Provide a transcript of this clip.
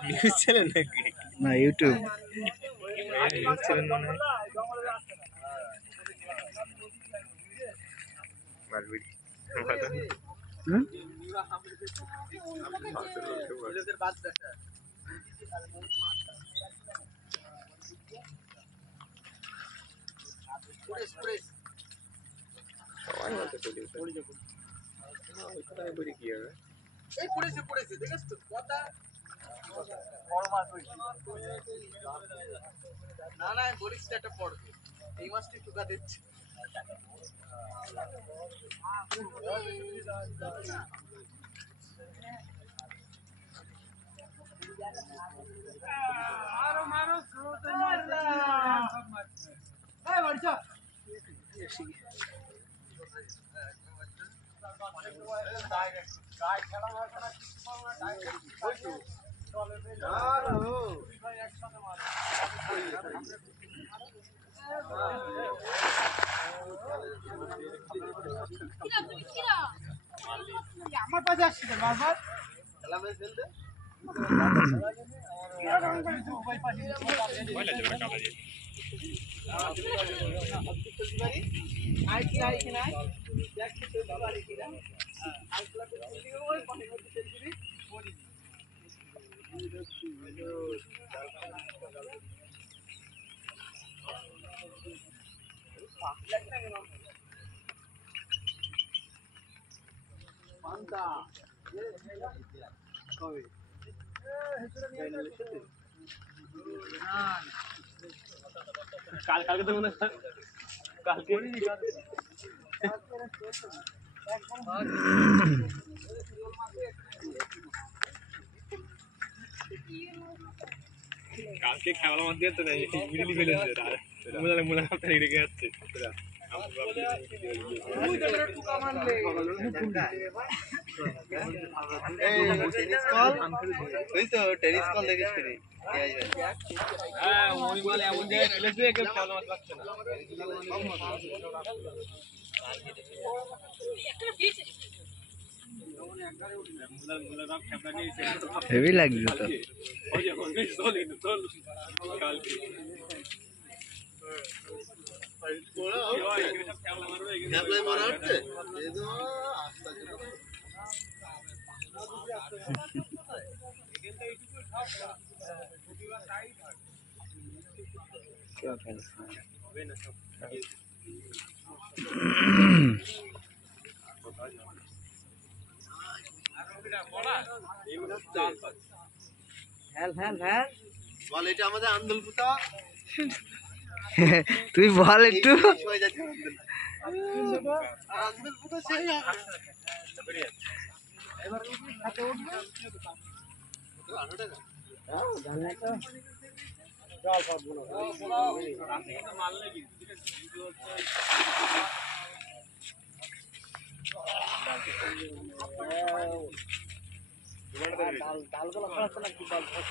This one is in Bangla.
নিউজ চ্যানেল নাকি? না ইউটিউব। নিউজ চ্যানেল মনে হয়। মালবিড়ি হুম সবাই বলতে পড়ে কি হবে? এই পড়েছে পড়েছে দেখেছ তো কথা বড় মাছ হইছে না না বলিস একটা পড়বে এই মাছটি টুকা দিচ্ছে মারো মারো স্রোতে মারলা এই বাড়িটা গায় খেলা মারছ না কিছু বল না ডাইরেক্ট হইতো চলে আরো ভাই একসাথে মার আমার পাশে আসছে বারবার খেলা ম্যাচ খেলতে আই কি নাই দেখ কি বাড়ি কি না আই ক্লাবে খেলতে ওই পানির মধ্যে খেলবি বলি পান্তা কবে কালকে তো মনে কালকে কালকে খেলার মধ্যে তো নাই মিডলি ফেলেছে মনে মনে আপনার রেগে যাচ্ছে টেনিস কল তুই তো টেনিস কল দেখিস রে হ্যাঁ ওই বল এমন জায়গায় ফেলেছে কেউ খেলা মারতে পারছে না হেভি লাগছে তো। বল এটা আমাদের আন্দোলপুতা তুই বল একটু। আন্দোলপুতা সেই এবার হাতে উঠবে জল পাবো না মারলে কি ডালগুলো খরচ না কি ডাল খরচ